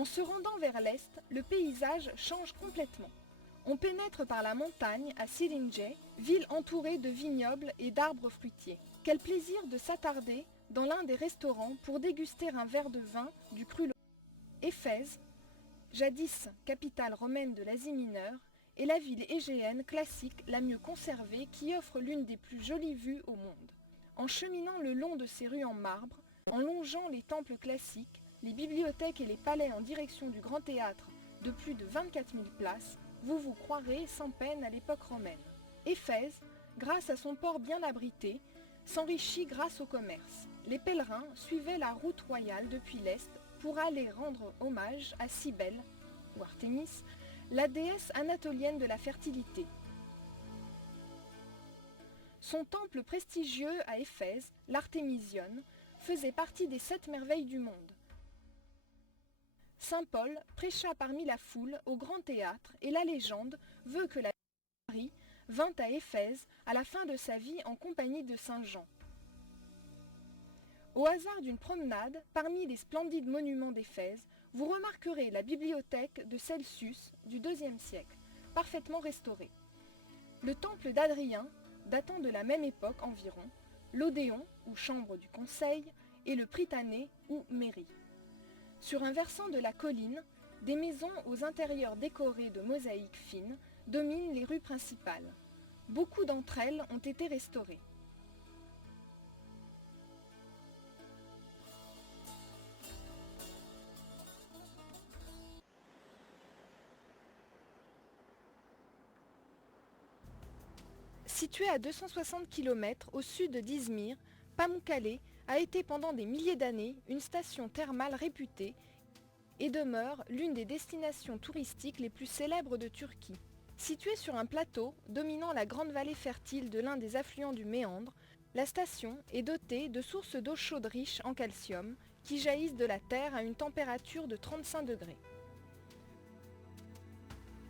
En se rendant vers l'est, le paysage change complètement. On pénètre par la montagne à Sirinje, ville entourée de vignobles et d'arbres fruitiers. Quel plaisir de s'attarder dans l'un des restaurants pour déguster un verre de vin du cru local. Éphèse, jadis capitale romaine de l'Asie mineure, est la ville égéenne classique la mieux conservée qui offre l'une des plus jolies vues au monde. En cheminant le long de ses rues en marbre, en longeant les temples classiques, les bibliothèques et les palais en direction du grand théâtre de plus de 24 000 places, vous vous croirez sans peine à l'époque romaine. Éphèse, grâce à son port bien abrité, s'enrichit grâce au commerce. Les pèlerins suivaient la route royale depuis l'est pour aller rendre hommage à Cybèle, ou Artémis, la déesse anatolienne de la fertilité. Son temple prestigieux à Éphèse, l'Artémision, faisait partie des 7 merveilles du monde. Saint Paul prêcha parmi la foule au grand théâtre et la légende veut que la Marie vint à Éphèse à la fin de sa vie en compagnie de Saint Jean. Au hasard d'une promenade, parmi les splendides monuments d'Éphèse, vous remarquerez la bibliothèque de Celsus du IIe siècle, parfaitement restaurée. Le temple d'Adrien, datant de la même époque environ, l'Odéon, ou chambre du conseil, et le Prytanée, ou mairie. Sur un versant de la colline, des maisons aux intérieurs décorés de mosaïques fines dominent les rues principales. Beaucoup d'entre elles ont été restaurées. Située à 260 km au sud d'Izmir, Pamukkale a été pendant des milliers d'années une station thermale réputée et demeure l'une des destinations touristiques les plus célèbres de Turquie. Située sur un plateau dominant la grande vallée fertile de l'un des affluents du Méandre, la station est dotée de sources d'eau chaude riches en calcium qui jaillissent de la terre à une température de 35 degrés.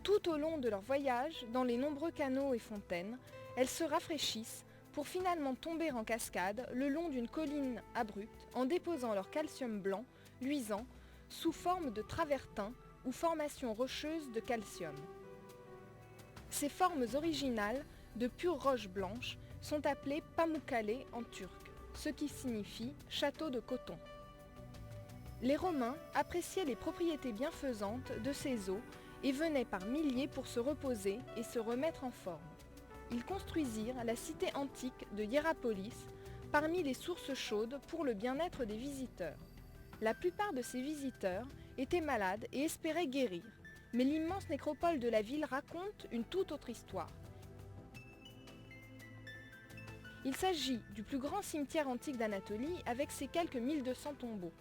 Tout au long de leur voyage, dans les nombreux canaux et fontaines, elles se rafraîchissent pour finalement tomber en cascade le long d'une colline abrupte en déposant leur calcium blanc, luisant, sous forme de travertins ou formations rocheuses de calcium. Ces formes originales, de pures roches blanches, sont appelées Pamukkale en turc, ce qui signifie château de coton. Les Romains appréciaient les propriétés bienfaisantes de ces eaux et venaient par milliers pour se reposer et se remettre en forme. Ils construisirent la cité antique de Hiérapolis parmi les sources chaudes pour le bien-être des visiteurs. La plupart de ces visiteurs étaient malades et espéraient guérir, mais l'immense nécropole de la ville raconte une toute autre histoire. Il s'agit du plus grand cimetière antique d'Anatolie avec ses quelques 1200 tombeaux.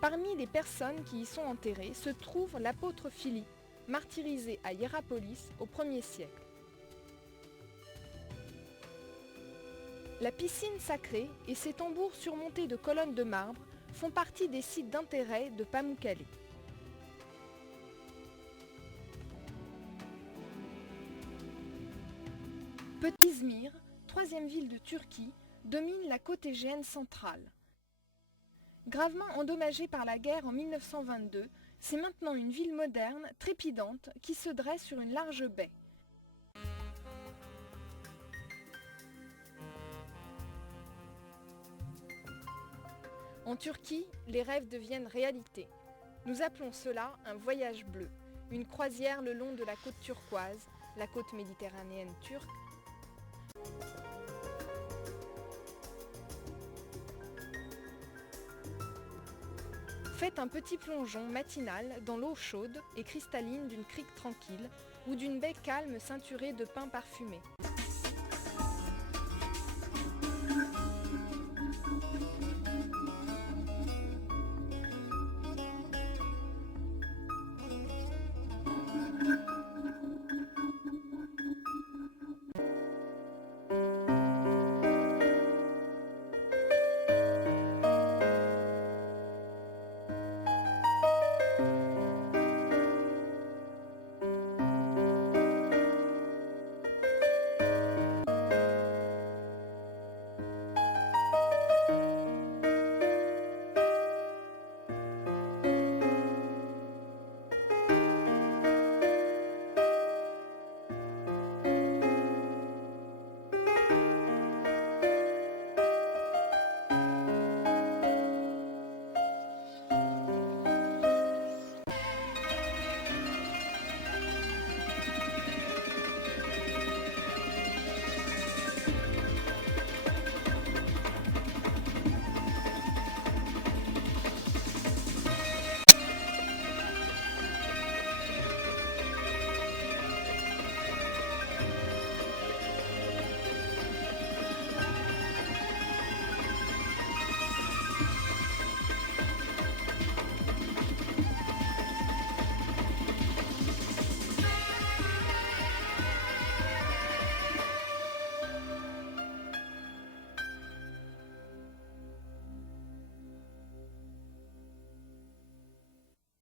Parmi les personnes qui y sont enterrées se trouve l'apôtre Philippe, martyrisé à Hiérapolis au 1er siècle. La piscine sacrée et ses tambours surmontés de colonnes de marbre font partie des sites d'intérêt de Pamukkale. Petit Izmir, troisième ville de Turquie, domine la côte égéenne centrale. Gravement endommagée par la guerre en 1922, c'est maintenant une ville moderne, trépidante, qui se dresse sur une large baie. En Turquie, les rêves deviennent réalité. Nous appelons cela un voyage bleu, une croisière le long de la côte turquoise, la côte méditerranéenne turque. Faites un petit plongeon matinal dans l'eau chaude et cristalline d'une crique tranquille ou d'une baie calme ceinturée de pins parfumés.